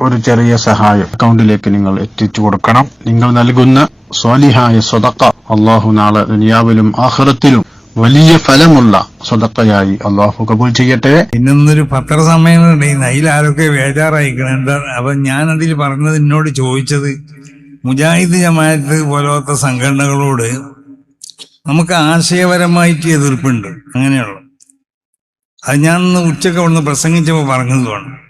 ഒരു ചെറിയ സഹായം. അക്കൗണ്ടിലേക്ക് നിങ്ങൾ എത്തിച്ചു കൊടുക്കണം. നിങ്ങൾ നൽകുന്ന സ്വാലിഹായ സ്വതക്ക അള്ളാഹു നാളെ ദുനിയാവിലും ആഹ്റത്തിലും വലിയ ഫലമുള്ള സ്വതക്കയായി അള്ളാഹു കബൂൽ ചെയ്യട്ടെ. ഇന്നൊന്നൊരു പത്രസമ്മേളനം അതിൽ ആരൊക്കെ ബേജാറായിക്കണം എന്താ അപ്പൊ ഞാൻ അതിൽ പറഞ്ഞത് എന്നോട് ചോദിച്ചത് മുജാഹിദ് ജമാഅത്ത് പോലത്തെ സംഘടനകളോട് നമുക്ക് ആശയപരമായിട്ട് എതിർപ്പുണ്ട്. അങ്ങനെയുള്ള. അത് ഞാൻ ഉച്ചയ്ക്ക് അവിടുന്ന് പ്രസംഗിച്ചപ്പോൾ പറഞ്ഞതുമാണ്.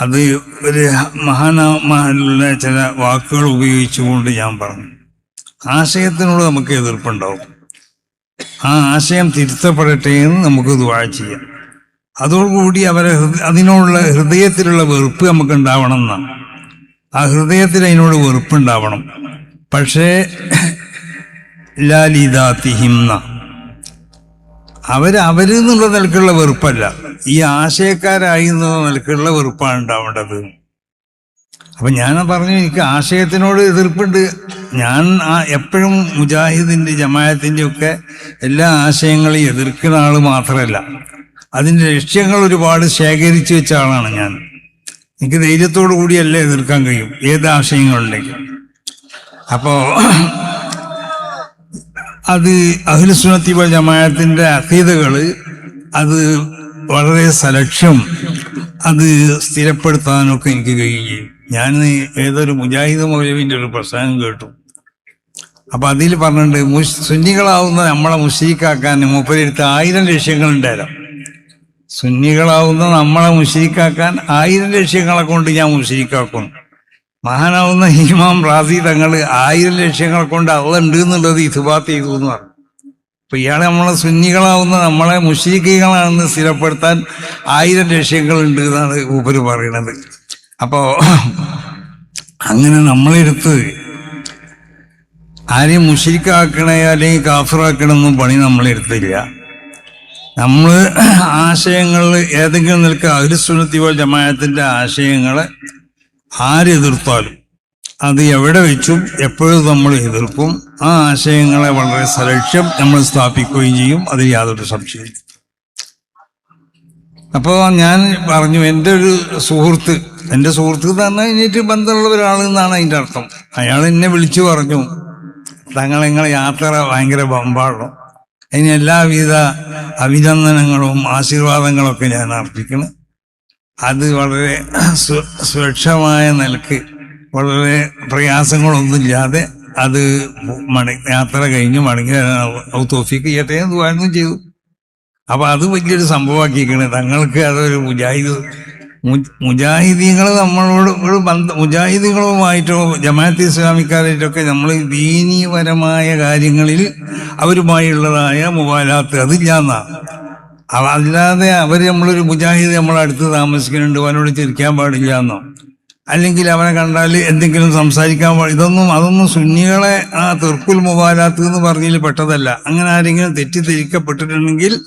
അത് ഒരു മഹാനാമാരുടെ ചില വാക്കുകൾ ഉപയോഗിച്ചുകൊണ്ട് ഞാൻ പറഞ്ഞു. ആശയത്തിനോട് നമുക്ക് എതിർപ്പുണ്ടാവും. ആ ആശയം തിരുത്തപ്പെടട്ടെ എന്ന് നമുക്ക് ദുവാ ചെയ്യാം. അതോടുകൂടി അവരെ അതിനോടുള്ള ഹൃദയത്തിലുള്ള വെറുപ്പ് നമുക്ക് ഉണ്ടാവണം എന്നാണ്. ആ ഹൃദയത്തിൽ അതിനോട് വെറുപ്പുണ്ടാവണം. പക്ഷേ ലാലിതാ തിഹിംന അവർ അവരെന്നുള്ള നിലക്കുള്ള വെറുപ്പല്ല. ഈ ആശയക്കാരായി നിൽക്കുള്ള വെറുപ്പാണ് ഉണ്ടാവേണ്ടത് അപ്പൊ ഞാൻ പറഞ്ഞു എനിക്ക് ആശയത്തിനോട് എതിർപ്പുണ്ട്. ഞാൻ എപ്പോഴും മുജാഹിദിന്റെ ജമാഅത്തിന്റെ ഒക്കെ എല്ലാ ആശയങ്ങളെയും എതിർക്കുന്ന ആൾ മാത്രമല്ല. അതിന്റെ ലക്ഷ്യങ്ങൾ ഒരുപാട് ശേഖരിച്ചു വെച്ച ആളാണ് ഞാൻ. എനിക്ക് ധൈര്യത്തോടു കൂടിയല്ലേ എതിർക്കാൻ കഴിയും ഏത് ആശയങ്ങളുണ്ടെങ്കിലും. അപ്പോ അത് അഖിലുസുനത്തി വൽ ജമാഅത്തിന്റെ അഖീദകൾ അത് വളരെ സലക്ഷ്യം അത് സ്ഥിരപ്പെടുത്താനൊക്കെ എനിക്ക് കഴിയുകയും ഞാൻ ഏതൊരു മുജാഹിദ് മൗലവിന്റെ ഒരു പ്രസംഗം കേട്ടു. അപ്പൊ അതിൽ പറഞ്ഞിട്ടുണ്ട് സുന്നികളാവുന്ന നമ്മളെ മുസ്ലിക്കാക്കാൻ മൂപ്പരെടുത്ത് ആയിരം ലക്ഷ്യങ്ങളുണ്ടായിരുന്നു സുന്നികളാവുന്ന നമ്മളെ മുസ്ലിക്കാക്കാൻ ആയിരം ലക്ഷ്യങ്ങളെ കൊണ്ട് ഞാൻ മുസ്ലിക്കാക്കും മഹാനാവുന്ന ഹിമാം റാസി തങ്ങൾ ആയിരം ലക്ഷ്യങ്ങളെ കൊണ്ട് അതുണ്ട് എന്നുള്ളത് ഇതുബാത്ത് ചെയ്തു എന്ന് പറഞ്ഞു. അപ്പൊ ഇയാളെ നമ്മളെ സുന്നികളാവുന്ന നമ്മളെ മുഷീഖികളാണെന്ന് സ്ഥിരപ്പെടുത്താൻ ആയിരം ലക്ഷ്യങ്ങളുണ്ട് എന്നാണ് ഊപ്പര് പറയണത്. അപ്പോ അങ്ങനെ നമ്മളെടുത്ത് ആരെയും മുഷിരിക്കാക്കണേ അല്ലെങ്കിൽ കാഫറാക്കണമെന്നും പണി നമ്മളെടുത്തില്ല. നമ്മൾ ആശയങ്ങളിൽ ഏതെങ്കിലും നിൽക്കുക അഹിർസുനത്തി പോൽ ജമാഅത്തിന്റെ ആശയങ്ങളെ ആരെതിർത്താലും അത് എവിടെ വെച്ചും എപ്പോഴും നമ്മൾ എതിർക്കും. ആ ആശയങ്ങളെ വളരെ സലക്ഷ്യം നമ്മൾ സ്ഥാപിക്കുകയും ചെയ്യും. അതിൽ യാതൊരു സംശയമില്ല അപ്പോൾ ഞാൻ പറഞ്ഞു എന്റെ ഒരു സുഹൃത്ത് എന്റെ സുഹൃത്ത് തന്നെ കഴിഞ്ഞിട്ട് ബന്ധമുള്ള ഒരാൾ എന്നാണ് അതിന്റെ അർത്ഥം. അയാൾ എന്നെ വിളിച്ചു പറഞ്ഞു തങ്ങൾ നിങ്ങളെ യാത്ര ഭയങ്കര ബമ്പാടും അതിന് എല്ലാവിധ അഭിനന്ദനങ്ങളും ആശീർവാദങ്ങളൊക്കെ ഞാൻ അർപ്പിക്കുന്നു. അത് വളരെ സുരക്ഷമായ നിലയ്ക്ക് വളരെ പ്രയാസങ്ങളൊന്നുമില്ലാതെ അത് മട യാത്ര കഴിഞ്ഞ് മടങ്ങി വരാൻ തോഫിക്ക് എന്ന് ദുആനും ചെയ്തു. അപ്പൊ അത് വലിയൊരു സംഭവമാക്കിയിരിക്കണേ. തങ്ങൾക്ക് അതൊരു മുജാഹിദ് മുജാഹിദീങ്ങൾ നമ്മളോട് ഒരു ബന്ധ മുജാഹിദീങ്ങളുമായിട്ടോ ജമാഅത്ത് ഇസ്ലാമിക്കാരായിട്ടൊക്കെ നമ്മൾ ദീനീപരമായ കാര്യങ്ങളിൽ അവരുമായുള്ളതായ മുബാലാത്ത് അതില്ലാന്നാ. അല്ലാതെ അവർ നമ്മളൊരു മുജാഹിദ് നമ്മളടുത്ത് താമസിക്കുന്നുണ്ട് അവനോട് ചിരിക്കാൻ പാടില്ല എന്നോ അല്ലെങ്കിൽ അവനെ കണ്ടാൽ എന്തെങ്കിലും സംസാരിക്കാൻ ഇതൊന്നും അതൊന്നും സുന്നികളെ ആ തെർക്കുൽ മുബാലാത്ത് എന്ന് പറഞ്ഞതിൽ പെട്ടതല്ല. അങ്ങനെ ആരെങ്കിലും തെറ്റിദ്ധരിക്കപ്പെട്ടിട്ടുണ്ടെങ്കിൽ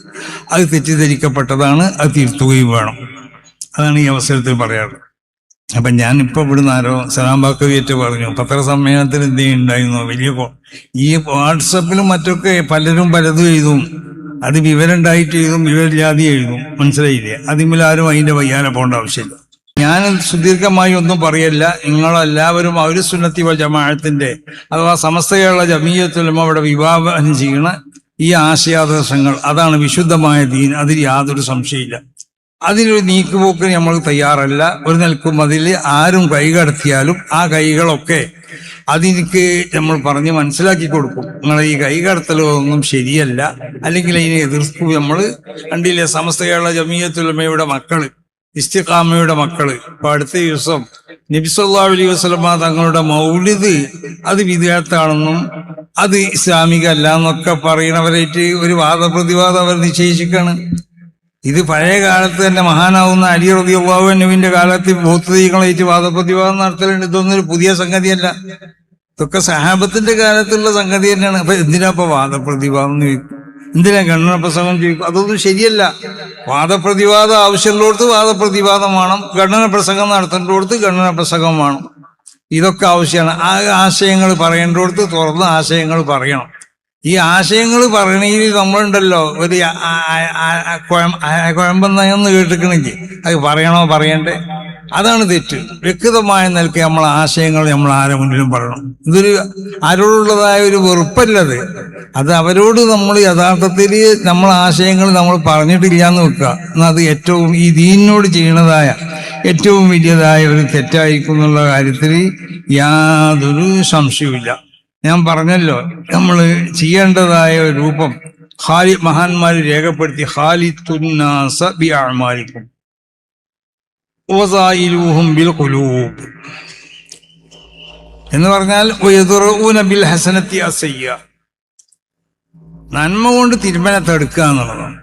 അത് തെറ്റിദ്ധരിക്കപ്പെട്ടതാണ് അത് തിരുത്തുകയും വേണം. അതാണ് ഈ അവസരത്തിൽ പറയാറ്. അപ്പൊ ഇപ്പൊ ഇവിടുന്ന് ആരോ സലാം ബാക്കവിയേറ്റ് പറഞ്ഞു പത്രസമ്മേളനത്തിൽ എന്ത് ഉണ്ടായിരുന്നു വലിയ ഈ വാട്സപ്പിലും മറ്റൊക്കെ പലരും പലതും എഴുതും. അത് വിവരം ഉണ്ടായിട്ട് എഴുതും വിവരമില്ലാതെ എഴുതും. മനസ്സിലായില്ലേ? അതിന്മേൽ ആരും അതിന്റെ വയ്യാലെ പോകേണ്ട ആവശ്യമില്ല. ഞാൻ സുദീർഘമായി ഒന്നും പറയല്ല. നിങ്ങളെല്ലാവരും ഒരു സുന്നത്തി വ ജമാഅത്തിന്റെ അഥവാ സമസ്തയുള്ള കേരള ജമീയത്തിലും അവിടെ വിവാഹം ചെയ്യണ ഈ ആശയാദർശങ്ങൾ. അതാണ് വിശുദ്ധമായ ദീൻ. അതിൽ യാതൊരു സംശയമില്ല. അതിനൊരു നീക്കുപോക്കിന് നമ്മൾ തയ്യാറല്ല. ഒരു നിൽക്കും അതിൽ ആരും കൈകടത്തിയാലും ആ കൈകളൊക്കെ അതെനിക്ക് നമ്മൾ പറഞ്ഞ് മനസ്സിലാക്കി കൊടുക്കും. നിങ്ങളെ ഈ കൈകടത്തലൊന്നും ശരിയല്ല. അല്ലെങ്കിൽ അതിനെ എതിർക്കും. നമ്മൾ കണ്ടില്ലേ സമസ്തയുള്ള ജമീയത്തുലമയുടെ മക്കൾ ഇസ്തിഖാമയുടെ മക്കൾ. ഇപ്പൊ അടുത്ത ദിവസം നബിസല്ലാ അലൈഹി വസ്ലമ തങ്ങളുടെ മൗലിദ് അത് വിദ്യാർത്ഥാണെന്നും അത് ഇസ്ലാമിക അല്ല എന്നൊക്കെ പറയണവരായിട്ട് ഒരു വാദപ്രതിവാദം അവർ നിശ്ചയിച്ചിക്കാണ് ഇത് പഴയ കാലത്ത് തന്നെ മഹാനാവുന്ന അലി റബി നബിന്റെ കാലത്ത് ബൗദ്ധീകളേറ്റ് വാദപ്രതിവാദം നടത്തലുണ്ട്. ഇതൊന്നും ഒരു പുതിയ സംഗതിയല്ല. ഇതൊക്കെ സഹാബത്തിന്റെ കാലത്തുള്ള സംഗതി തന്നെയാണ്. അപ്പൊ എന്തിനാ ഇപ്പൊ വാദപ്രതിവാദം എന്ന് ചോദിക്കും? എന്തിനാ ഖണ്ഡന പ്രസംഗം ചോദിക്കും അതൊന്നും ശരിയല്ല. വാദപ്രതിവാദം ആവശ്യമുള്ളടത്ത് വാദപ്രതിവാദം വേണം. ഖണ്ഡന പ്രസംഗം നടത്തേണ്ടടുത്ത് ഖണ്ഡന പ്രസംഗം വേണം. ഇതൊക്കെ ആവശ്യമാണ്. ആ ആശയങ്ങൾ പറയേണ്ടടുത്ത് തുറന്ന് ആശയങ്ങൾ പറയണം. ഈ ആശയങ്ങൾ പറയണെങ്കിൽ നമ്മളുണ്ടല്ലോ. ഒരു കുഴമ്പെന്നു കേട്ടിക്കണെങ്കിൽ അത് പറയണോ പറയണ്ടേ? അതാണ് തെറ്റ്. വ്യക്തമായ നിലയ്ക്ക് നമ്മൾ ആശയങ്ങൾ നമ്മൾ ആരെ മുന്നിലും പറയണം. ഇതൊരു ആരോടുള്ളതായ ഒരു വെറുപ്പല്ലത് അത് അവരോട് നമ്മൾ യഥാർത്ഥത്തിൽ നമ്മൾ ആശയങ്ങൾ നമ്മൾ പറഞ്ഞിട്ടില്ല എന്ന് വെക്കുക. എന്നാൽ അത് ഏറ്റവും ഈ ദീനിനോട് ചെയ്യണതായ ഏറ്റവും വലിയതായ ഒരു തെറ്റായിരിക്കും എന്നുള്ള കാര്യത്തിൽ യാതൊരു സംശയവുമില്ല. ഞാൻ പറഞ്ഞല്ലോ നമ്മൾ ചെയ്യേണ്ടതായ രൂപം ഹാലി മഹാന്മാർ രേഖപ്പെടുത്തി ഖാലിത്തുന്നാസ ബി അഅ്മാലിക്കും വസായിലൂഹും ബിൽ എന്ന് പറഞ്ഞാൽ ബിൽ ഹസനത്തി അസയ്യ. നന്മ കൊണ്ട് തിരുമനെ തടുക്കുക എന്നുള്ളതാണ്.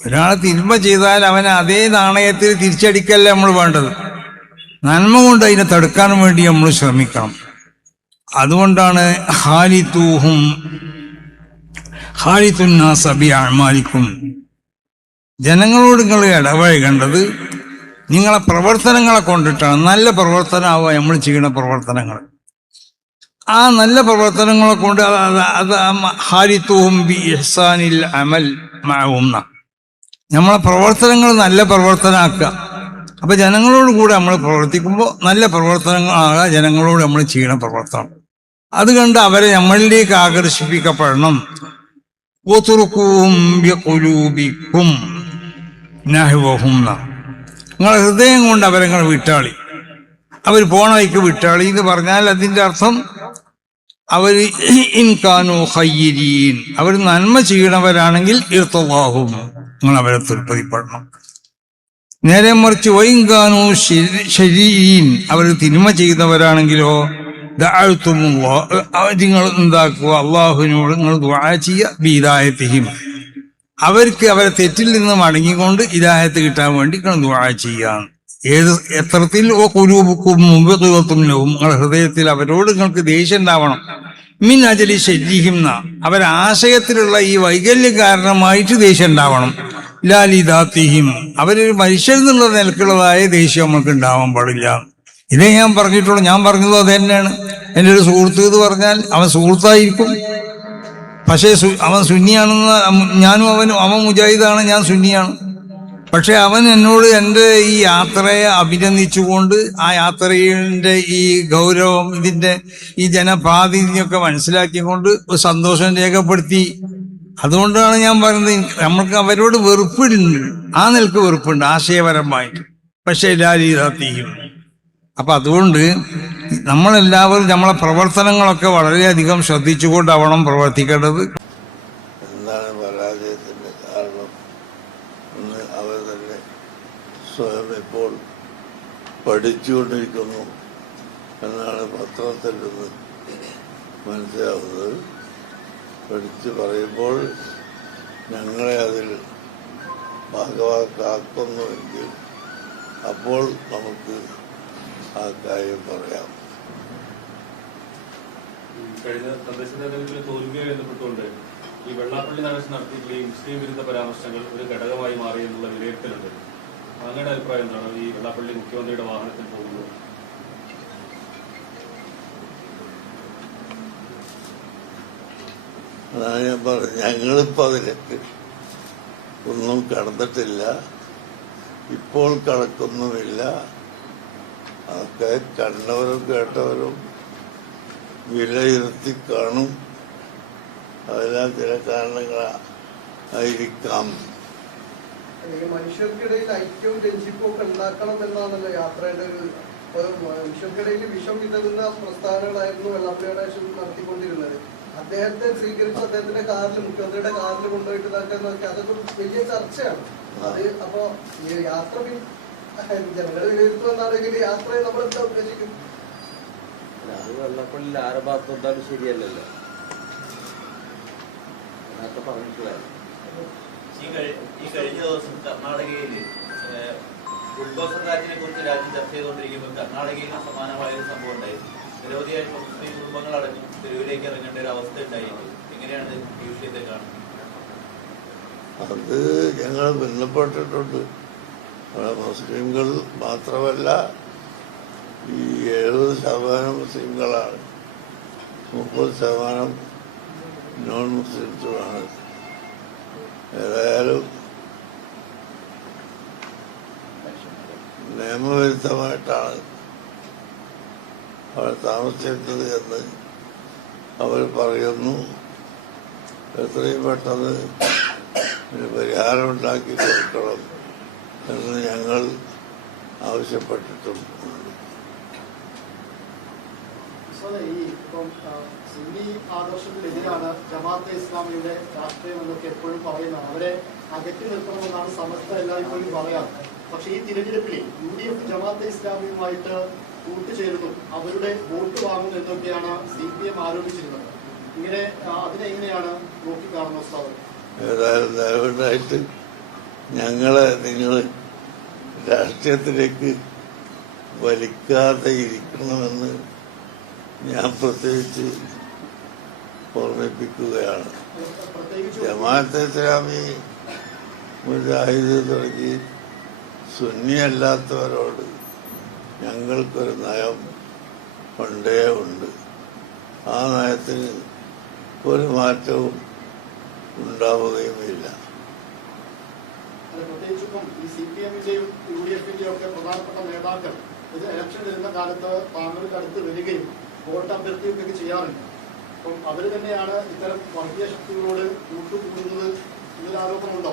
ഒരാൾ തിന്മ ചെയ്താൽ അവൻ അതേ നാണയത്തിൽ തിരിച്ചടിക്കല്ല നമ്മൾ വേണ്ടത്? നന്മ കൊണ്ട് അതിനെ തടുക്കാൻ വേണ്ടി നമ്മൾ ശ്രമിക്കണം. അതുകൊണ്ടാണ് ഹാലിത്തൂഹും ഹാലിത്തുന്ന ബി ആൾമാരിക്കും ജനങ്ങളോട് നിങ്ങൾ ഇടപഴകേണ്ടത് നിങ്ങളെ പ്രവർത്തനങ്ങളെ കൊണ്ടിട്ടാണ്. നല്ല പ്രവർത്തനമാവുക നമ്മൾ ചെയ്യുന്ന പ്രവർത്തനങ്ങൾ. ആ നല്ല പ്രവർത്തനങ്ങളെ കൊണ്ട് അത് ഹാരിത്തുഹും ബി ഇഹ്സാനിൽ അമൽ മാവുന്ന നമ്മളെ പ്രവർത്തനങ്ങൾ നല്ല പ്രവർത്തനമാക്കുക. അപ്പൊ ജനങ്ങളോട് കൂടെ നമ്മൾ പ്രവർത്തിക്കുമ്പോൾ നല്ല പ്രവർത്തനങ്ങളാകുക ജനങ്ങളോട് നമ്മൾ ചെയ്യുന്ന പ്രവർത്തനം. അത് കണ്ട് അവരെ നമ്മളിലേക്ക് ആകർഷിപ്പിക്കപ്പെടണം. നിങ്ങളെ ഹൃദയം കൊണ്ട് അവരെ നിങ്ങൾ വിട്ടാളി. അവർ പോണവയ്ക്ക് വിട്ടാളി എന്ന് പറഞ്ഞാൽ അതിന്റെ അർത്ഥം അവർ ഇൻകാനു ഹയ്യരീൻ അവർ നന്മ ചെയ്യണവരാണെങ്കിൽ ഇർത്തവാഹും നിങ്ങൾ അവരെ തൃപ്തിപ്പെടണം നേരെ മറിച്ച് വൈങ്കാനു ശരീൻ അവർ തിന്മ ചെയ്യുന്നവരാണെങ്കിലോ നിങ്ങൾ എന്താക്കുക? അള്ളാഹുവിനോട് നിങ്ങൾ ദുആ ചെയ്യുക അവർക്ക് അവരെ തെറ്റിൽ നിന്ന് മടങ്ങിക്കൊണ്ട് ഇതായത്ത് കിട്ടാൻ വേണ്ടി നിങ്ങൾ ദുആ ചെയ്യാം ഏത് എത്രത്തിൽ? ഓ കുരൂപക്കും മുമ്പ് ദൈവത്തും നിങ്ങളുടെ ഹൃദയത്തിൽ അവരോട് നിങ്ങൾക്ക് ദേഷ്യം ഉണ്ടാവണം. മിൻ അജലി ശരീഹിംന അവരാശയത്തിലുള്ള ഈ വൈകല്യം കാരണമായിട്ട് ദേഷ്യം ഉണ്ടാവണം. ലാലിദാത്തിഹിം അവരൊരു മനുഷ്യൻ എന്നുള്ള നിലക്കുള്ളതായ ദേഷ്യം നമുക്ക് ഉണ്ടാവാൻ പാടില്ല. ഇതേ ഞാൻ പറഞ്ഞിട്ടുള്ളൂ ഞാൻ പറഞ്ഞത് അത് തന്നെയാണ്. എന്റെ ഒരു സുഹൃത്ത് എന്ന് പറഞ്ഞാൽ അവൻ സുഹൃത്തായിരിക്കും. പക്ഷേ അവൻ സുന്നിയാണെന്ന് ഞാനും അവനും അവൻ മുജാഹിദാണ് ഞാൻ സുന്നിയാണ്. പക്ഷേ അവൻ എന്നോട് എന്റെ ഈ യാത്രയെ അഭിനന്ദിച്ചുകൊണ്ട് ആ യാത്രയുടെ ഈ ഗൗരവം ഇതിന്റെ ഈ ജനപ്രാതിനിധ്യമൊക്കെ മനസ്സിലാക്കിക്കൊണ്ട് ഒരു സന്തോഷം രേഖപ്പെടുത്തി. അതുകൊണ്ടാണ് ഞാൻ പറയുന്നത് നമ്മൾക്ക് അവരോട് വെറുപ്പുണ്ട് ആ നിലയ്ക്ക് വെറുപ്പുണ്ട് ആശയപരമായിട്ട്. പക്ഷേ ലാലിതാത്തിയും അപ്പൊ അതുകൊണ്ട് നമ്മളെല്ലാവരും നമ്മളെ പ്രവർത്തനങ്ങളൊക്കെ വളരെയധികം ശ്രദ്ധിച്ചുകൊണ്ടാവണം പ്രവർത്തിക്കേണ്ടത്. എന്താണ് പരാജയത്തിന്റെ കാരണം? എന്ന് അവർ തന്നെ സ്വയം ഇപ്പോൾ പഠിച്ചുകൊണ്ടിരിക്കുന്നു എന്നാണ് പത്രത്തിൽ നിന്ന് മനസ്സിലാവുന്നത്. പഠിച്ച് പറയുമ്പോൾ ഞങ്ങളെ അതിൽ ഭാഗവാക്കാക്കുന്നുവെങ്കിൽ അപ്പോൾ നമുക്ക് ആ കാര്യം പറയാം. കഴിഞ്ഞ തദ്ദേശ തെരഞ്ഞെടുപ്പിൽ തോൽവിയെ ബന്ധപ്പെട്ടുകൊണ്ട് ഈ വെള്ളാപ്പള്ളി നടേശൻ നടത്തിയിട്ടുള്ള ഈ മുസ്ലിം വിരുദ്ധ പരാമർശങ്ങൾ ഒരു ഘടകമായി മാറി എന്നുള്ള വിലയിരുത്തലുണ്ട്. അങ്ങയുടെ അഭിപ്രായം എന്താണ്? ഈ വെള്ളാപ്പള്ളി മുഖ്യമന്ത്രിയുടെ വാഹനത്തിൽ പോകുന്നത് അതാണ് ഞാൻ പറഞ്ഞത് ഞങ്ങളിപ്പോൾ അതിലേക്ക് ഒന്നും കടന്നിട്ടില്ല. ഇപ്പോൾ കടക്കൊന്നുമില്ല അതൊക്കെ കണ്ടവരും കേട്ടവരും വിലയിരുത്തി കാണും. അതെല്ലാം ചില കാരണങ്ങളായിരിക്കാം മനുഷ്യർക്കിടയിൽ ഐക്യവും രഞ്ജിപ്പും ഉണ്ടാക്കണം എന്നാണല്ലോ യാത്രയുടെ ഒരു മനുഷ്യർക്കിടയിൽ വിഷം വിതറുന്ന പ്രസ്ഥാനങ്ങളായിരുന്നു വെള്ളാപ്പള്ളിയുടെ നടത്തിക്കൊണ്ടിരുന്നത്. അദ്ദേഹത്തെ സ്വീകരിച്ച് അദ്ദേഹത്തിന്റെ കാറിൽ മുഖ്യമന്ത്രിയുടെ കാറിൽ കൊണ്ടുപോയിട്ട് അതൊക്കെ വലിയ ചർച്ചയാണ്. അത് അപ്പോ യാത്ര ജനങ്ങൾ യാത്രയെ നമ്മൾ എന്താ ഉദ്ദേശിക്കും? അത് വെള്ളപ്പള്ളിയിൽ ആരെ ഭാഗത്ത് വന്നാലും ശരിയല്ലല്ലോ. അതൊക്കെ പറഞ്ഞിട്ടില്ല ഈ ഈ കഴിഞ്ഞ ദിവസം കർണാടകയിൽ രാജിനെ കുറിച്ച് രാജ്യം ചർച്ച ചെയ്തുകൊണ്ടിരിക്കുമ്പോൾ കർണാടകയിൽ സമാനമായ ഒരു സംഭവം ഉണ്ടായിരുന്നു. നിരവധിയായിട്ടുള്ള മുസ്ലിം കുടുംബങ്ങളടക്കം തെരുവിലേക്ക് ഇറങ്ങേണ്ട ഒരു അവസ്ഥ ഉണ്ടായിരുന്നു. എങ്ങനെയാണ് ഈ വിഷയത്തെ കാണുന്നത്? അത് ഞങ്ങൾ ബന്ധപ്പെട്ടിട്ടുണ്ട്. മുസ്ലിംകൾ മാത്രമല്ല ഈ എഴുപത് ശതമാനം മുസ്ലിങ്ങളാണ് മുപ്പത് ശതമാനം നോൺ മുസ്ലിംസുമാണ് ഏതായാലും നിയമവിരുദ്ധമായിട്ടാണ് അവർ താമസിച്ചത് എന്ന് അവർ പറയുന്നു. എത്രയും പെട്ടെന്ന് ഒരു പരിഹാരം ഉണ്ടാക്കി കൊടുക്കണം. എന്ന് ഞങ്ങൾ ആവശ്യപ്പെട്ടിട്ടുണ്ട് സാറേ, ഈ ഇപ്പം സുന്നി ആദർശത്തിനെതിരാണ് ജമാഅത്തെ ഇസ്ലാമിയുടെ രാഷ്ട്രീയം എന്നൊക്കെ എപ്പോഴും പറയുന്നതാണ് അവരെ അകറ്റി നിർത്തണമെന്നാണ് സമസ്ത എല്ലായ്പ്പോഴും പറയാറ്. പക്ഷേ ഈ തിരഞ്ഞെടുപ്പിൽ യു ഡി എഫ് ജമാഅത്തെ ഇസ്ലാമിയുമായിട്ട് കൂട്ടുചേരുന്നു അവരുടെ വോട്ട് വാങ്ങുന്നു എന്നൊക്കെയാണ് സി പി എം ആരോപിച്ചിരുന്നത്. ഇങ്ങനെ അതിനെങ്ങനെയാണ് നോക്കിക്കാണുന്നത് ഏതായാലും ഞങ്ങളെ നിങ്ങൾ രാഷ്ട്രീയത്തിലേക്ക് വലിക്കാതെ ഇരിക്കണമെന്ന് ഞാൻ പ്രത്യേകിച്ച് ഓർമ്മിപ്പിക്കുകയാണ്. ജമാഅത്തെ ഇസ്ലാമി മുജാഹിദ് തുടങ്ങി സുന്നിയല്ലാത്തവരോട് ഞങ്ങൾക്കൊരു നയം പണ്ടേ ഉണ്ട്. ആ നയത്തിന് ഒരു മാറ്റവും ഉണ്ടാവുകയുമില്ല. അത് പ്രത്യേകിച്ചിപ്പം ഈ സി പി എമ്മിന്റെയും യു ഡി എഫിന്റെയും ഒക്കെ പ്രധാനപ്പെട്ട നേതാക്കൾ ഇത് ഇലക്ഷൻ വരുന്ന കാലത്ത് പാർലമെന്റ് അടുത്ത് വരികയും വോട്ട് അഭ്യർത്ഥിക്കുകയൊക്കെ ചെയ്യാറുണ്ട്. അപ്പം അവർ തന്നെയാണ് ഇത്തരം വർഗീയ ശക്തികളോട് കൂട്ടുകൂടുന്നത് എന്നൊരു ആരോപണമുണ്ടോ?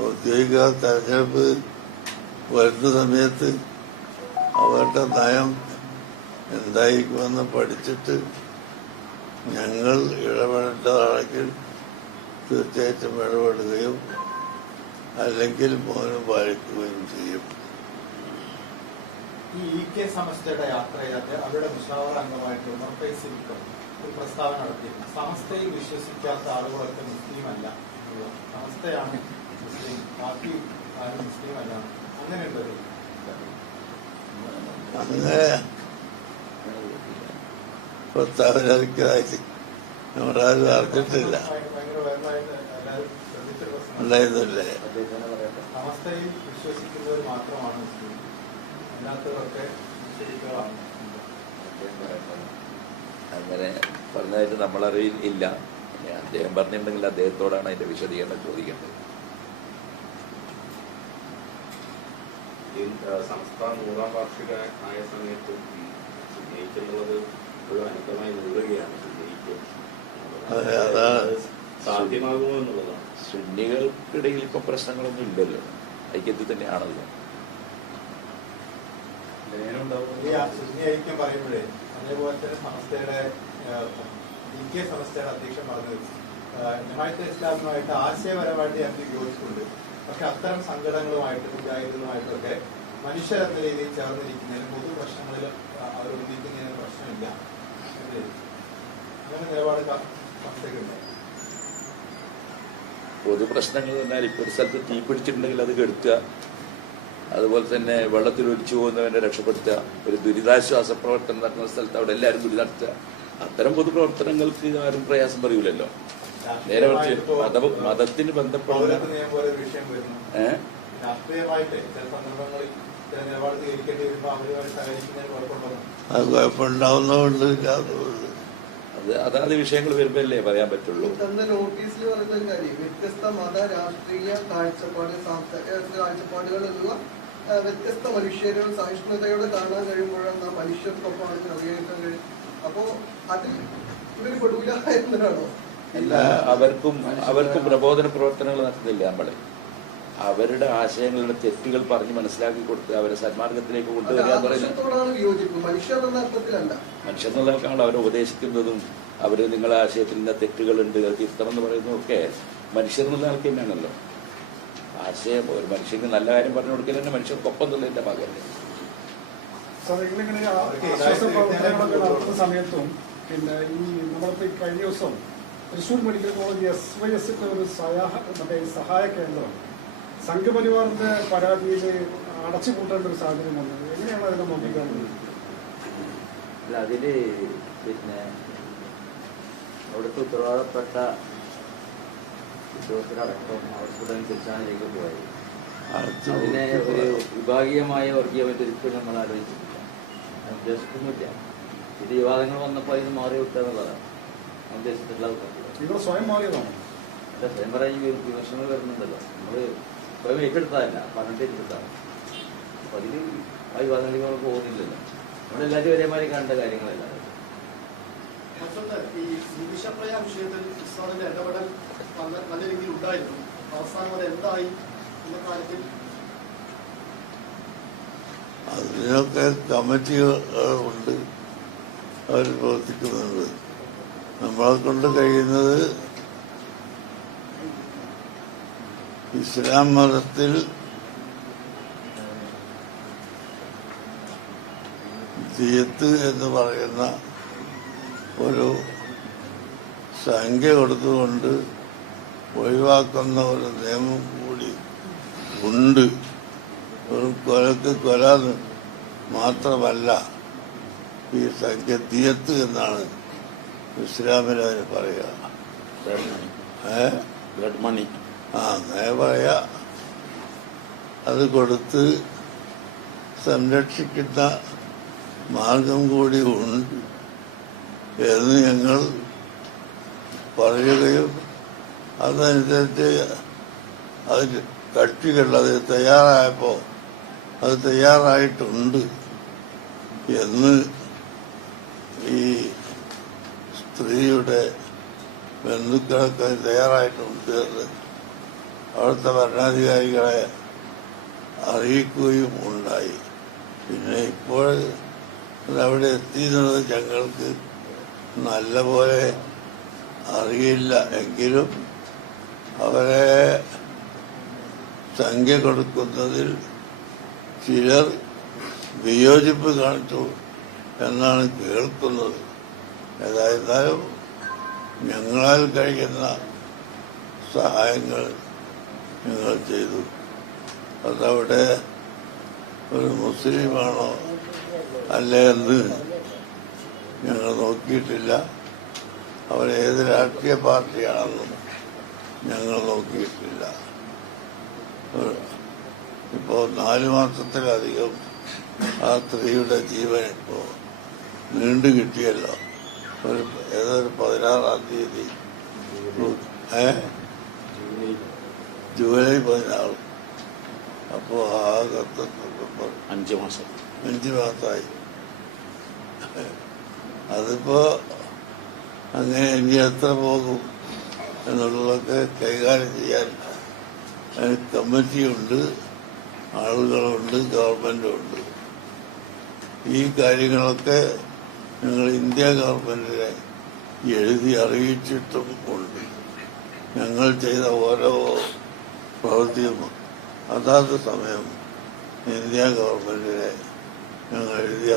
ഔദ്യോഗിക തെരഞ്ഞെടുപ്പ് വരുന്ന സമയത്ത് അവരുടെ നയം എന്തായിരിക്കുമെന്ന് പഠിച്ചിട്ട് ഞങ്ങൾ ഇടപെടേണ്ടതാണെങ്കിൽ തീർച്ചയായിട്ടും ഇടപെടുകയും അല്ലെങ്കിൽ മൗനം പാലിക്കുകയും ചെയ്യും. ഈ ഇ കെ സമസ്തയുടെ യാത്രയിലൊക്കെ അവരുടെ മുഷാവറ അംഗമായിട്ട് ഉമർ ഒരു പ്രസ്താവന നടത്തി സമസ്തയിൽ വിശ്വസിക്കാത്ത ആളുകളൊക്കെ മുസ്ലിം അല്ല സമസ്തയാണ് മുസ്ലിം. ബാക്കി ആരും മുസ്ലിം അല്ല അങ്ങനെയുള്ളത് അങ്ങനെ പ്രസ്താവന നമ്മളാരും അറിഞ്ഞിട്ടില്ല. ഉണ്ടായിരുന്നില്ലേ വിശ്വസിക്കുന്നവർ മാത്രമാണ് മുസ്ലിം. അല്ലാത്തവരൊക്കെ ശരിക്കുകളാണ് അങ്ങനെ പറഞ്ഞതായിട്ട് നമ്മളറിയിൽ ഇല്ല. അദ്ദേഹം പറഞ്ഞിട്ടുണ്ടെങ്കിൽ അദ്ദേഹത്തോടാണ് അതിന്റെ വിശദീകരണം ചോദിക്കേണ്ടത്. സംസ്ഥാന നൂറാം വാർഷിക ആയ സമയത്ത് ജയിക്കുന്നുള്ളത് ഒരു സുന്നയിക്കും അതെ, അതാണ്. സാധ്യമാകുമോ എന്നുള്ളതാണ് സുന്നികൾക്കിടയിൽ ഇപ്പൊ പ്രശ്നങ്ങളൊന്നും ഇല്ലല്ലോ. ഐക്യത്തിൽ തന്നെയാണല്ലോ. സുന്നി ഐക്യം പറയുമ്പോഴേ അതേപോലെ തന്നെ സമസ്തയുടെ സമസ്തയുടെ അധ്യക്ഷൻ പറഞ്ഞത് ജമാഅത്തെ ഇസ്ലാമുമായിട്ട് ആശയപരമായിട്ട് ഞങ്ങൾക്ക് യോജിപ്പുണ്ട്. പക്ഷെ അത്തരം സങ്കടങ്ങളുമായിട്ട് മുജാഹിദുകളുമായിട്ടൊക്കെ മനുഷ്യരെന്ന രീതിയിൽ ചേർന്നിരിക്കുന്നതിന് പൊതു പ്രശ്നങ്ങളിൽ അവർ ഉന്നയിക്കുന്നതിന് പ്രശ്നമില്ല. അങ്ങനെ നിലപാട് ക- സമസ്തയ്ക്കുണ്ട് പൊതു പ്രശ്നങ്ങൾ എന്നാൽ ഇപ്പൊ ഒരു സ്ഥലത്ത് തീ പിടിച്ചിട്ടുണ്ടെങ്കിൽ അത് കെടുത്തുക. അതുപോലെ തന്നെ വെള്ളത്തിൽ ഒലിച്ചു പോകുന്നവനെ രക്ഷപ്പെടുത്തുക. ഒരു ദുരിതാശ്വാസ പ്രവർത്തനം നടക്കുന്ന സ്ഥലത്ത് അവിടെ എല്ലാവരും ദുരിതാർത്തുക അത്തരം പൊതുപ്രവർത്തനങ്ങൾക്ക് ആരും പ്രയാസം പറയൂലല്ലോ. നേരെ മറിച്ച് മത മതത്തിന് ബന്ധപ്പെടുന്ന വരുന്നു. ഏഹ് അത് കുഴപ്പമുണ്ടാവുന്നതുകൊണ്ട് ഇല്ലാത്തതുകൊണ്ട് അത് അതാത് വിഷയങ്ങൾ വരുമ്പോഴല്ലേ പറയാൻ പറ്റുള്ളൂ. നോട്ടീസിൽ പറയുന്ന കാര്യം വ്യത്യസ്ത മത രാഷ്ട്രീയ കാഴ്ചപ്പാട് സാംസ്കാരിക കാഴ്ചപ്പാടുകളുള്ള ആ, വ്യത്യസ്ത മനുഷ്യരും സഹിഷ്ണുതയോടെ കാണാൻ കഴിയുമ്പോഴാണ് നാം മനുഷ്യർക്കൊപ്പമാണ് നിർവഹിക്കാൻ കഴിയും. അപ്പോ അതിൽ ഇവർ പെടൂല എന്നതാണോ അല്ല അവർക്കും അവർക്കും പ്രബോധന പ്രവർത്തനങ്ങൾ നടത്തുന്നില്ല നമ്മൾ. അവരുടെ ആശയങ്ങളുടെ തെറ്റുകൾ പറഞ്ഞ് മനസ്സിലാക്കി കൊടുത്ത് അവരെ സന്മാർഗത്തിലേക്ക് കൊണ്ടുവരിക എന്ന് പറയുന്നത് ആദർശത്തോടാണ് വിയോജിപ്പ്. മനുഷ്യർ എന്ന അർത്ഥത്തിലല്ല. മനുഷ്യർക്കുള്ളവർക്കാണ് അവരെ ഉപദേശിക്കുന്നതും അവർ നിങ്ങളെ ആശയത്തിൽ നിന്ന് തെറ്റുകൾ ഉണ്ട് അത് തിരുത്തണമെന്ന് പറയുന്നതൊക്കെ മനുഷ്യർ എന്നുള്ള ആൾക്ക് തന്നെയാണല്ലോ. ആശയം ഒരു മനുഷ്യന് നല്ല കാര്യം പറഞ്ഞു കൊടുക്കൽ തന്നെ മനുഷ്യർക്കൊപ്പം തന്നെ ഭാഗമല്ലേ സമയത്തും പിന്നെ ഈ നമ്മളത്തെ കഴിഞ്ഞ ദിവസം Thrissur medical college S Y എസിന്റെ ഒരു സഹായ മറ്റേ സഹായ കേന്ദ്രമാണ്. സംഘപരിവാറിന്റെ പരാതിയിൽ അടച്ചുപൂട്ടേണ്ട ഒരു സാഹചര്യം വന്നത് എങ്ങനെയാണ് അതിനെ നോക്കിക്കാണുന്നത്? അല്ല അതിൽ പിന്നെ അവിടുത്തെ ഉത്തരവാദപ്പെട്ട ഉദ്യോഗസ്ഥരടക്കം ആവശ്യപ്പെട്ടനുസരിച്ചാണ് ഇതിലേക്ക് പോയത്. അതിനെ ഒരു വിഭാഗീയമായ വർഗീയമായിട്ട് ഒരിക്കലും നമ്മൾ ആലോചിച്ചിട്ടില്ല. ഞാൻ ഉദ്ദേശിക്കുന്നില്ല ഇത് വിവാദങ്ങൾ വന്നപ്പോൾ അതിന് മാറി വിട്ടുക എന്നുള്ളതാണ് ഞാൻ ഉദ്ദേശിച്ചിട്ടുള്ള സ്വയം മാറിയതാണ്? അല്ല സ്വയം പറയാൻ വിമർശനങ്ങൾ വരുന്നുണ്ടല്ലോ. നമ്മൾ സ്വയം ഏറ്റെടുത്തതല്ല പറഞ്ഞിട്ട് ഏറ്റെടുത്താണ് അപ്പൊ അതിൽ വായു വിവാദങ്ങളിലേക്ക് പോകുന്നില്ലല്ലോ പോകുന്നില്ലല്ലോ. നമ്മളെല്ലാവരും ഒരേമാതിരി കണ്ട കാര്യങ്ങളല്ല ഈ നിമിഷപ്രയ വിഷയത്തിൽ ഉസ്താദിന്റെ ഇടപെടൽ നല്ല നല്ല രീതിയിൽ ഉണ്ടായിരുന്നു. അവസാനം അത് എന്തായി എന്ന കാര്യത്തിൽ? അതിനൊക്കെ കമ്മിറ്റികൾ ഉണ്ട്. അവർ പ്രവർത്തിക്കുന്നുണ്ട്. നമ്മളെ കൊണ്ട് കഴിയുന്നത് ഇസ്ലാം മതത്തിൽ ദിയത്ത് എന്ന് പറയുന്ന ഒരു സംഖ്യ കൊടുത്തുകൊണ്ട് ഒഴിവാക്കുന്ന ഒരു നിയമം കൂടി ഉണ്ട്. ഒരു കൊലക്ക് കൊല മാത്രമല്ല ഈ സംഖ്യ തീയത്ത് എന്നാണ് ഇസ്ലാമിൽ അവർ പറയുക ഏ? ബ്ലഡ് മണി അങ്ങനെ പറയാ. അത് കൊടുത്ത് സംരക്ഷിക്കുന്ന മാർഗം കൂടി ഉണ്ട് എന്ന് ഞങ്ങൾ പറയുകയും അതനുസരിച്ച് അത് കക്ഷികൾ അത് തയ്യാറായപ്പോൾ അത് തയ്യാറായിട്ടുണ്ട് എന്ന് ഈ സ്ത്രീയുടെ ബന്ധുക്കളൊക്കെ തയ്യാറായിട്ടുണ്ട് അവിടുത്തെ ഭരണാധികാരികളെ അറിയിക്കുകയും ഉണ്ടായി. പിന്നെ ഇപ്പോൾ അവിടെ എത്തിയിരുന്നത് ഞങ്ങൾക്ക് നല്ലപോലെ അറിയില്ല. എങ്കിലും അവരെ സംഖ്യ കൊടുക്കുന്നതിൽ ചിലർ വിയോജിപ്പ് കാണിച്ചു എന്നാണ് കേൾക്കുന്നത്. ഏതായിരുന്നാലും ഞങ്ങളാൽ കഴിയുന്ന സഹായങ്ങൾ ഞങ്ങൾ ചെയ്തു. അതവിടെ ഒരു മുസ്ലിമാണോ അല്ലേ എന്ന് ഞങ്ങൾ നോക്കിയിട്ടില്ല. അവർ ഏത് രാഷ്ട്രീയ പാർട്ടിയാണെന്നും ഞങ്ങൾ നോക്കിയിട്ടില്ല. ഇപ്പോൾ നാല് മാസത്തിലധികം ആ സ്ത്രീയുടെ ജീവൻ ഇപ്പോൾ നീണ്ടു കിട്ടിയല്ലോ. ഒരു ഏതൊരു പതിനാറാം തീയതി. ഏ? ജൂലൈ പതിനാറ്. അപ്പോൾ ആ കത്ത് അഞ്ച് മാസം. അഞ്ച് മാസമായി അതിപ്പോ അങ്ങനെ ഇനി എത്ര പോകും എന്നുള്ളതൊക്കെ കൈകാര്യം ചെയ്യാൻ കമ്മിറ്റിയുണ്ട് ആളുകളുണ്ട് ഗവൺമെന്റുണ്ട് ഈ കാര്യങ്ങളൊക്കെ ഞങ്ങൾ ഇന്ത്യ ഗവൺമെന്റിനെ എഴുതി അറിയിച്ചിട്ടും ഉണ്ട്. ഞങ്ങൾ ചെയ്ത ഓരോ പ്രവൃത്തിയും അതാത് സമയം ഇന്ത്യ ഗവൺമെന്റിനെ ഞങ്ങൾ എഴുതി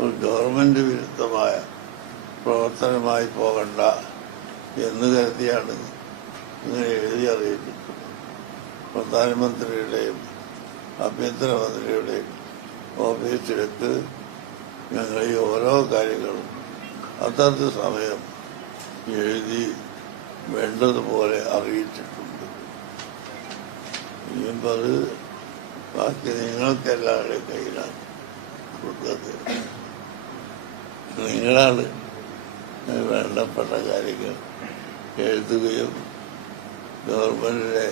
ഒരു ഗവൺമെന്റ് വിരുദ്ധമായ പ്രവർത്തനമായി പോകണ്ട എന്ന് കരുതിയാണ് ഇങ്ങനെ എഴുതി അറിയിച്ചിട്ടുള്ളത്. പ്രധാനമന്ത്രിയുടെയും ആഭ്യന്തരമന്ത്രിയുടെയും ഓഫീസിലേക്ക് ഞങ്ങൾ ഈ ഓരോ കാര്യങ്ങളും അതത് സമയം എഴുതി വേണ്ടതുപോലെ അറിയിച്ചിട്ടുണ്ട് ഇനിയിപ്പോൾ അത് ബാക്കി നിങ്ങൾക്ക് എല്ലാവരുടെയും കയ്യിലാണ് കൊടുത്തത് നിങ്ങളാണ് വേണ്ടപ്പെട്ട കാര്യങ്ങൾ എഴുതുകയും ഗവൺമെന്റിനെ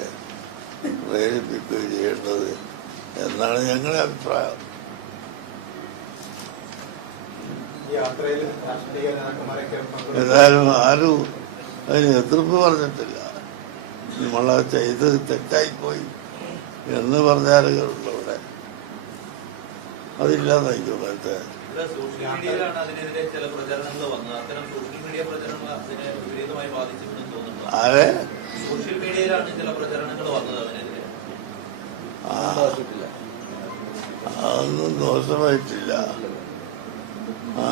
പ്രേരിപ്പിക്കുകയും ചെയ്യേണ്ടത് എന്നാണ് ഞങ്ങളുടെ അഭിപ്രായം. ഏതായാലും ആരും അതിന് എതിർപ്പ് പറഞ്ഞിട്ടില്ല. നമ്മളത് തെറ്റായി തെറ്റായിപ്പോയി എന്ന് പറഞ്ഞ ഇവിടെ അതില്ലാതായിരിക്കും തോന്നുന്നു. ആരെ? സോഷ്യൽ മീഡിയയിലാണ് ചില പ്രചരണങ്ങൾ വന്നത് അതിനെതിരെ. അതൊന്നും ദോഷമായിട്ടില്ല.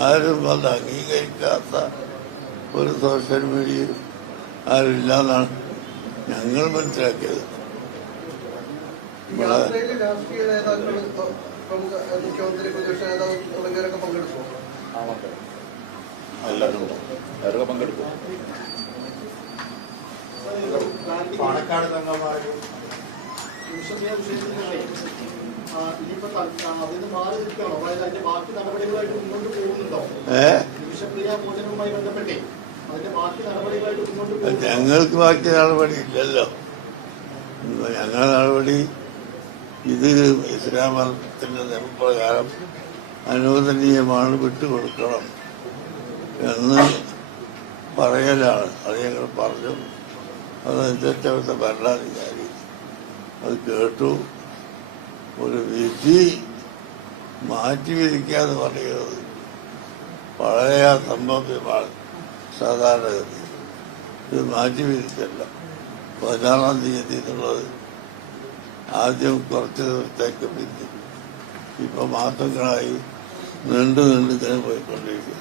ആരും അത് അംഗീകരിക്കാത്ത ഒരു സോഷ്യൽ മീഡിയയും ആരുമില്ലാന്നാണ് ഞങ്ങൾ മനസ്സിലാക്കിയത്. എല്ലാവരും പങ്കെടുക്കും. പാണക്കാട് തങ്ങന്മാരും ഏ? ഞങ്ങൾക്ക് ബാക്കി നടപടി ഇല്ലല്ലോ. ഞങ്ങളുടെ നടപടി ഇത് ഇസ്ലാം മതത്തിന്റെ നിയമപ്രകാരം അനുവദനീയമാണ് വിട്ടുകൊടുക്കണം എന്ന് പറയലാണ്. അത് ഞങ്ങൾ പറഞ്ഞു. അതനുസരിച്ച് അവിടുത്തെ ഭരണാധികാരി അത് കേട്ടു. ഒരു വിധി മാറ്റി വിധിക്കാന്ന് പറയുന്നത് വളരെ അസംഭവ്യമാണ്. സാധാരണഗതി ഇത് മാറ്റി വിധിച്ചല്ല പതിനാറാം തീയതി എന്നുള്ളത് ആദ്യം കുറച്ച് ദിവസത്തേക്ക് പിന്തി ഇപ്പൊ മാസങ്ങളായി നീണ്ടു നീണ്ടു ഇങ്ങനെ പോയിക്കൊണ്ടിരിക്കുക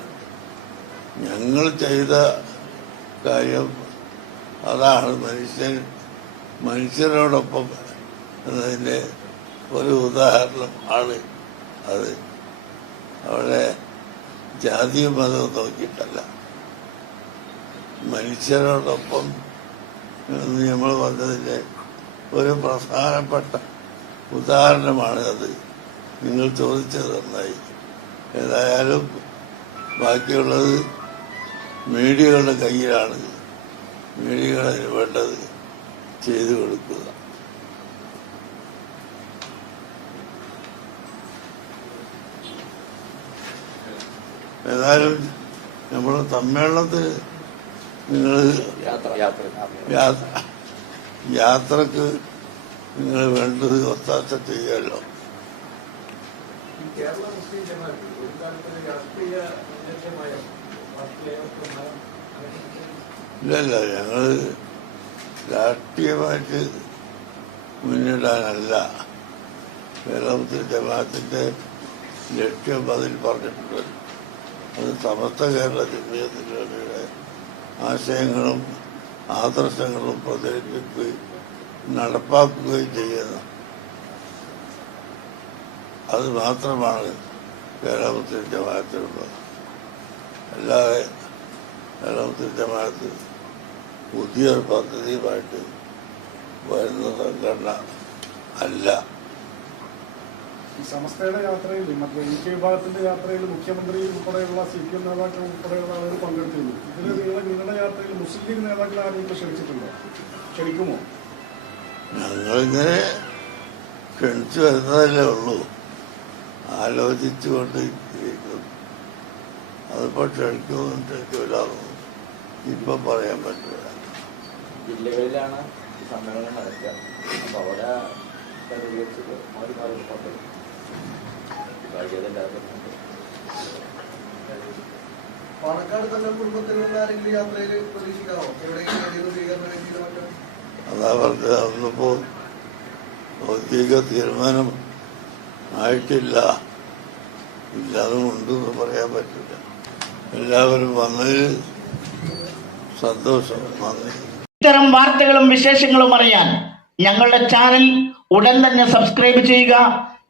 ഞങ്ങൾ ചെയ്ത കാര്യം അതാണ്. മനുഷ്യൻ മനുഷ്യരോടൊപ്പം എന്നതിന്റെ ഒരു ഉദാഹരണം ആണ് അത്. അവിടെ ജാതിയും മതവും നോക്കിയിട്ടല്ല. മനുഷ്യരോടൊപ്പം നമ്മൾ വന്നതിന്റെ ഒരു പ്രധാനപ്പെട്ട ഉദാഹരണമാണ് അത്. നിങ്ങൾ ചോദിച്ചത് നന്നായി. ഏതായാലും ബാക്കിയുള്ളത് മീഡിയകളുടെ കയ്യിലാണ്. മീഡിയകൾ അതിന് വേണ്ടത് ചെയ്തു കൊടുക്കുക. ഏതായാലും നമ്മുടെ സമ്മേളനത്തിന് നിങ്ങൾ യാത്ര യാത്ര. യാത്ര. യാത്രയ്ക്ക് നിങ്ങൾ വേണ്ടത് ഒത്താശ ചെയ്യാലോ ഇല്ലല്ല ഞങ്ങൾ രാഷ്ട്രീയമായിട്ട് മുന്നിടാനല്ല. കേരളത്തിൽ ജമാഅത്തിന്റെ ലക്ഷ്യം അതിൽ പറഞ്ഞിട്ടുണ്ട്. അത് സമസ്ത കേരള ജമീയത്തിന്റെ ആശയങ്ങളും ആദർശങ്ങളും പ്രചരിപ്പിക്കുകയും നടപ്പാക്കുകയും ചെയ്യുന്ന അത് മാത്രമാണ് കേരളത്തിൽ ജമാത്തിലുള്ളത് അല്ലാതെ കേരളത്തിൽ ജമാഅത്ത് പുതിയൊരു പദ്ധതിയുമായിട്ട് വരുന്ന സംഘടന അല്ല. ഈ സമസ്തയുടെ യാത്രയിൽ മറ്റേ ഇ കെ വിഭാഗത്തിന്റെ യാത്രയിൽ മുഖ്യമന്ത്രി ഉൾപ്പെടെയുള്ള സി പി എം നേതാക്കൾ ഉൾപ്പെടെയുള്ള ആളുകൾ പങ്കെടുത്തിരുന്നു. ഇതിൽ നിങ്ങൾ നിങ്ങളുടെ യാത്രയിൽ മുസ്ലിം ലീഗ് നേതാക്കൾ ആരെങ്കിലും ക്ഷണിച്ചിട്ടുണ്ടോ? ക്ഷണിക്കുമോ? ഞങ്ങളിങ്ങനെ ക്ഷണിച്ചു വരുന്നതല്ലേ ഉള്ളൂ. ആലോചിച്ചുകൊണ്ട് അതിപ്പോ അതിപ്പോൾ ക്ഷണിക്കുമെന്നും ഇപ്പൊ ഇപ്പം പറയാൻ പറ്റില്ല. ജില്ലകളിലാണ് സമ്മേളനം നടക്കുക. അപ്പൊ അവിടെ മാറി മാറി പാണക്കാട് തന്നെ കുടുംബത്തിൽ നിന്ന് ആരെങ്കിലും യാത്രയിൽ പ്രതീക്ഷിക്കാമോ എവിടെയെങ്കിലും ഏതെങ്കിലും സ്വീകരണ വേദിയിലോ മറ്റോ? അതാ പറഞ്ഞത്. അന്നിപ്പോ ഔദ്യോഗിക തീരുമാനം ആയിട്ടില്ല. ഇല്ലാതും ഉണ്ടെന്ന് പറയാൻ പറ്റില്ല. എല്ലാവരും വന്നതിൽ സന്തോഷം. നന്ദി. ഇത്തരം വാർത്തകളും വിശേഷങ്ങളും അറിയാൻ ഞങ്ങളുടെ ചാനൽ ഉടൻ തന്നെ സബ്സ്ക്രൈബ് ചെയ്യുക.